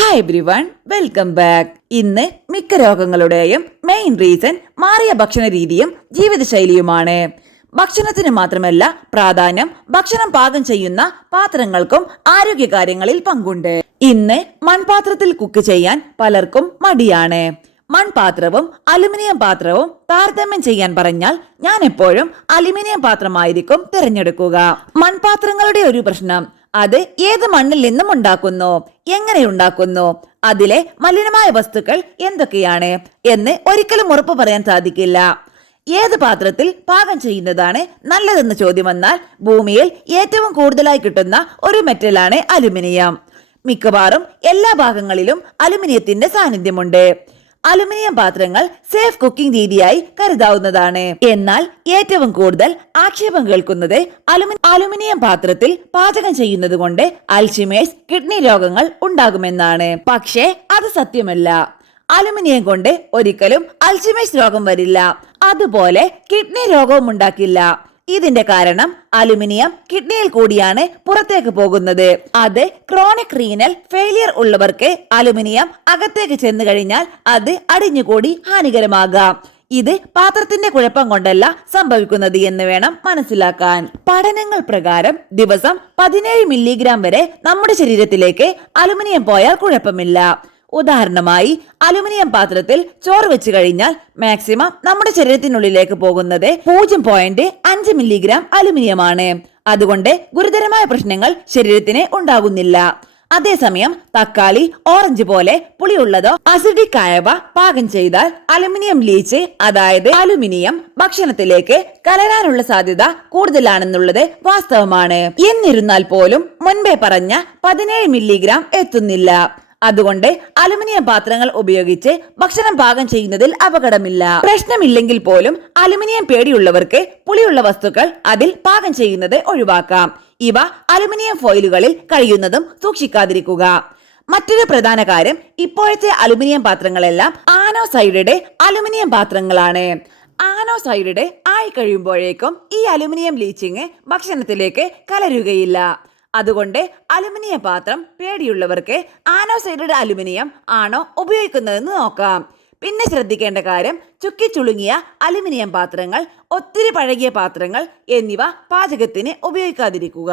Hi everyone welcome back ഇന്ന് മിക്ക രോഗങ്ങളുടെയും main reason മാറിയ ഭക്ഷണ രീതിയും ജീവിതശൈലിയുമാണ്. ഭക്ഷണത്തിന് മാത്രമല്ല പ്രാധാന്യം ഭക്ഷണം പാകം ചെയ്യുന്ന പാത്രങ്ങൾക്കും ആരോഗ്യകാര്യങ്ങളിൽ പങ്കുണ്ട്. ഇന്ന് മൺപാത്രത്തിൽ കുക്ക് ചെയ്യാൻ പലർക്കും മടിയാണ്. മൺപാത്രവും അലുമിനിയം പാത്രവും താരതമ്യം ചെയ്യാൻ പറഞ്ഞാൽ ഞാൻ എപ്പോഴും അലുമിനിയം പാത്രമായിരിക്കും തിരഞ്ഞെടുക്കുക. മൺപാത്രങ്ങളുടെ ഒരു പ്രശ്നം അത് ഏത് മണ്ണിൽ നിന്നും ഉണ്ടാക്കുന്നു? എങ്ങനെ ഉണ്ടാക്കുന്നു? അതിലെ മലിനമായ വസ്തുക്കൾ എന്തൊക്കെയാണ്? എന്ന് ഒരിക്കലും ഉറപ്പ് പറയാൻ സാധിക്കില്ല. ഏത് പാത്രത്തിൽ പാകം ചെയ്യുന്നതാണ് നല്ലതെന്ന് ചോദ്യം വന്നാൽ ഭൂമിയിൽ ഏറ്റവും കൂടുതലായി കിട്ടുന്ന ഒരു മെറ്റലാണ് അലുമിനിയം. മിക്കവാറും എല്ലാ ഭാഗങ്ങളിലും അലുമിനിയത്തിന്റെ സാന്നിധ്യമുണ്ട്. അലുമിനിയം പാത്രങ്ങൾ സേഫ് കുക്കിംഗ് രീതിയായി കരുതാവുന്നതാണ്. എന്നാൽ ഏറ്റവും കൂടുതൽ ആക്ഷേപം കേൾക്കുന്നത് അലുമിനിയം പാത്രത്തിൽ പാചകം ചെയ്യുന്നത് കൊണ്ട് അൽഷിമേഴ്സ് കിഡ്നി രോഗങ്ങൾ ഉണ്ടാകുമെന്നാണ്. പക്ഷേ അത് സത്യമല്ല. അലുമിനിയം കൊണ്ട് ഒരിക്കലും അൽഷിമേഴ്സ് രോഗം വരില്ല. അതുപോലെ കിഡ്നി രോഗവും ഉണ്ടാക്കില്ല. ഇതിന്റെ കാരണം അലുമിനിയം കിഡ്നിയിൽ കൂടിയാണ് പുറത്തേക്ക് പോകുന്നത്. അത് ക്രോണിക് റീനൽ ഫെയിലിയർ ഉള്ളവർക്ക് അലുമിനിയം അകത്തേക്ക് ചെന്നു കഴിഞ്ഞാൽ അത് അടിഞ്ഞുകൂടി ഹാനികരമാകാം. ഇത് പാത്രത്തിന്റെ കുഴപ്പം കൊണ്ടല്ല സംഭവിക്കുന്നത് എന്ന് വേണം മനസ്സിലാക്കാൻ. പഠനങ്ങൾ പ്രകാരം ദിവസം പതിനേഴ് മില്ലിഗ്രാം വരെ നമ്മുടെ ശരീരത്തിലേക്ക് അലുമിനിയം പോയാൽ കുഴപ്പമില്ല. ഉദാഹരണമായി അലുമിനിയം പാത്രത്തിൽ ചോറ് വെച്ച് കഴിഞ്ഞാൽ മാക്സിമം നമ്മുടെ ശരീരത്തിനുള്ളിലേക്ക് പോകുന്നത് പൂജ്യം പോയിന്റ് അഞ്ച് മില്ലിഗ്രാം അലുമിനിയമാണ്. അതുകൊണ്ട് ഗുരുതരമായ പ്രശ്നങ്ങൾ ശരീരത്തിന് ഉണ്ടാകുന്നില്ല. അതേസമയം തക്കാളി ഓറഞ്ച് പോലെ പുളിയുള്ളതോ അസിഡിക് ആയവ പാകം ചെയ്താൽ അലുമിനിയം ലീച്ച് അതായത് അലുമിനിയം ഭക്ഷണത്തിലേക്ക് കലരാനുള്ള സാധ്യത കൂടുതലാണെന്നുള്ളത് വാസ്തവമാണ്. എന്നിരുന്നാൽ പോലും മുൻപേ പറഞ്ഞ പതിനേഴ് മില്ലിഗ്രാം എത്തുന്നില്ല. അതുകൊണ്ട് അലുമിനിയം പാത്രങ്ങൾ ഉപയോഗിച്ച് ഭക്ഷണം പാകം ചെയ്യുന്നതിൽ അപകടമില്ല. പ്രശ്നമില്ലെങ്കിൽ പോലും അലുമിനിയം പേടിയുള്ളവർക്ക് പുളിയുള്ള വസ്തുക്കൾ അതിൽ പാകം ചെയ്യുന്നത് ഒഴിവാക്കാം. ഇവ അലുമിനിയം ഫോയിലുകളിൽ കഴിയുന്നതും സൂക്ഷിക്കാതിരിക്കുക. മറ്റൊരു പ്രധാന കാര്യം ഇപ്പോഴത്തെ അലുമിനിയം പാത്രങ്ങളെല്ലാം ആനോസൈഡയുടെ അലുമിനിയം പാത്രങ്ങളാണ്. ആനോസൈഡയുടെ ആയി കഴിയുമ്പോഴേക്കും ഈ അലുമിനിയം ലീച്ചിങ് ഭക്ഷണത്തിലേക്ക് കലരുകയില്ല. അതുകൊണ്ട് അലുമിനിയ പാത്രം പേടിയുള്ളവർക്ക് ആനോസൈഡഡ് അലുമിനിയം ആണോ ഉപയോഗിക്കുന്നതെന്ന് നോക്കാം. പിന്നെ ശ്രദ്ധിക്കേണ്ട കാര്യം ചുക്കി ചുളുങ്ങിയ അലുമിനിയം പാത്രങ്ങൾ ഒത്തിരി പഴകിയ പാത്രങ്ങൾ എന്നിവ പാചകത്തിന് ഉപയോഗിക്കാതിരിക്കുക.